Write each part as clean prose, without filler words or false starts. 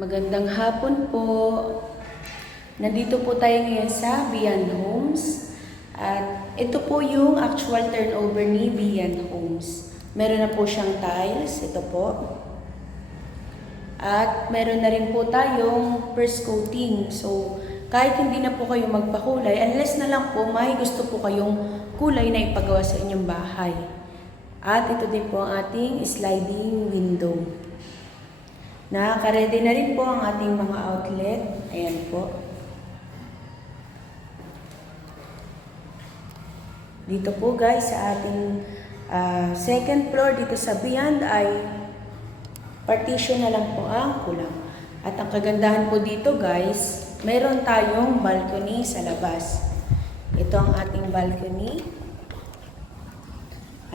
Magandang hapon po. Nandito po tayo ngayon sa Beyond Homes. At ito po yung actual turnover ni Beyond Homes. Meron na po siyang tiles, ito po. At meron na rin po tayong first coating. So, kahit hindi na po kayo magpakulay, unless na lang po may gusto po kayong kulay na ipagawa sa inyong bahay. At ito din po ang ating sliding window. Nakakaredy na rin po ang ating mga outlet. Ayan po. Dito po guys sa ating second floor dito sa Beyond ay partition na lang po ang kulang. At ang kagandahan po dito guys, meron tayong balcony sa labas. Ito ang ating balcony.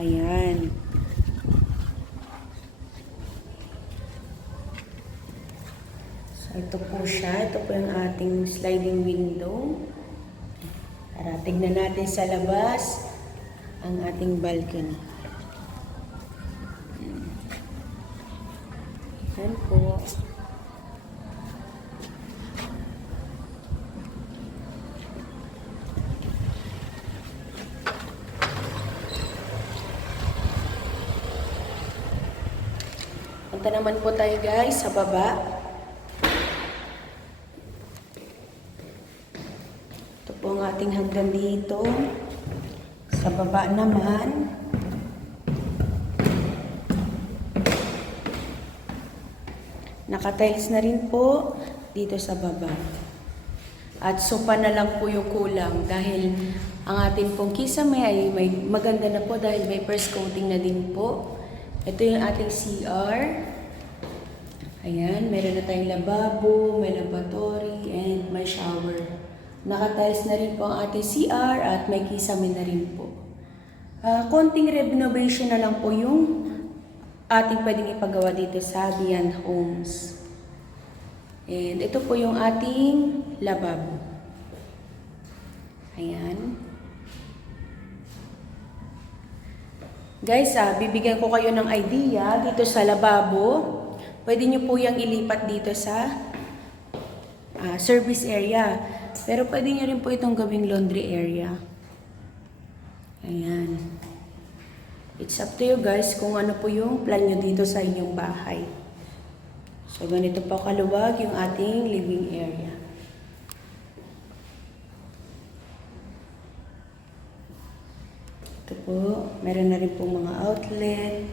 Ayan. Ito po siya. Ito po yung ating sliding window. Para tignan natin sa labas ang ating balcony. Yan po. Punta naman po tayo guys sa baba. Ang ating hagdan dito. Sa baba naman. Nakatiles na rin po dito sa baba. At sopa na lang po yung kulang dahil ang ating pong kisame ay may maganda na po dahil may first coating na din po. Ito yung ating CR. Ayan, meron na tayong lababo, may lavatory, and may shower. Nakatiles na rin po ang ating CR at may kisame na rin po. Konting renovation na lang po yung ating pwedeng ipagawa dito sa Beyond Homes. And ito po yung ating lababo. Ayan. Guys, bibigyan ko kayo ng idea dito sa lababo. Pwede nyo po yung ilipat dito sa service area. Pero pwede nyo rin po itong gawing laundry area. Ayan. It's up to you guys kung ano po yung plan nyo dito sa inyong bahay. So, ganito po kaluwag yung ating living area. Ito po, meron na rin po mga outlet.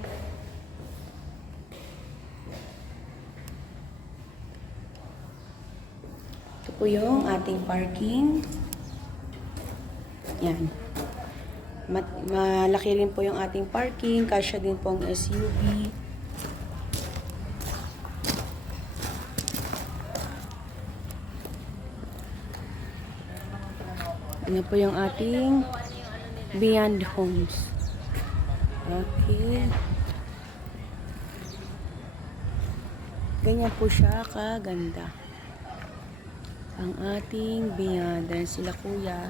Ito po yung ating parking. Yan. Malaki rin po yung ating parking. Kasya din po ang SUV. Ano po yung ating Beyond Homes. Okay. Ganyan po siya kaganda. Ang ating Beyond. Dahil sila kuya.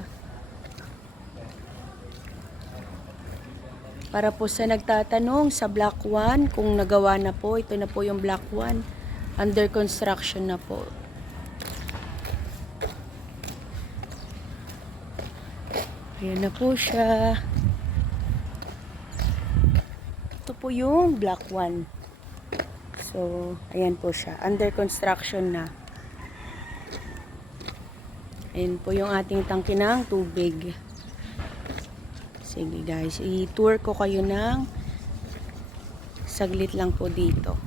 Para po sa nagtatanong sa Block 1, kung nagawa na po, ito na po yung Block 1. Under construction na po. Ayan na po siya. Ito po yung Block 1. So, ayan po siya. Under construction na. Ayan po yung ating tangke ng tubig. Sige guys, i-tour ko kayo ng saglit lang po dito.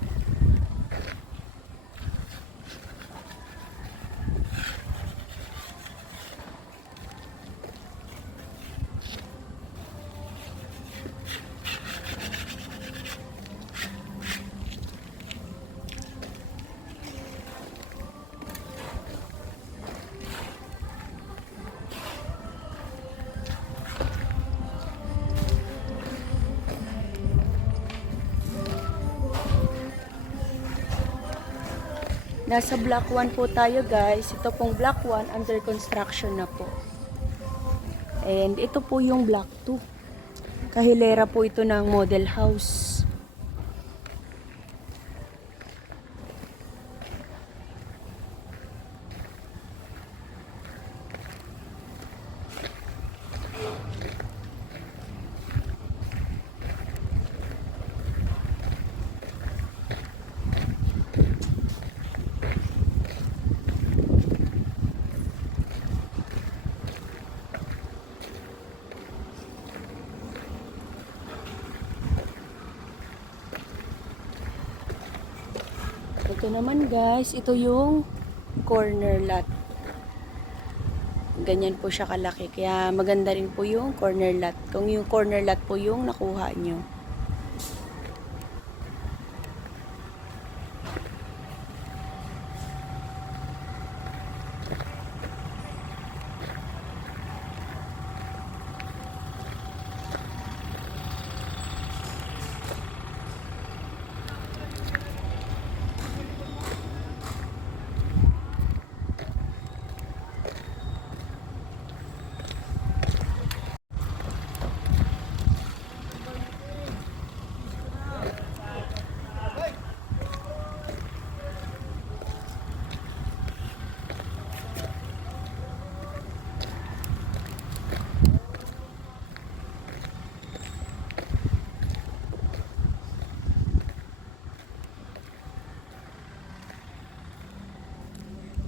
Nasa Block 1 po tayo guys. Ito pong Block 1 under construction na po. And ito po yung Block 2. Kahilera po ito ng model house. Ito naman guys, ito yung corner lot. Ganyan po siya kalaki. Kaya maganda rin po yung corner lot. Kung yung corner lot po yung nakuha nyo.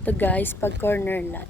Ito guys, pag corner lot.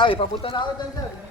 Ay, papunta na ako dyan, sir.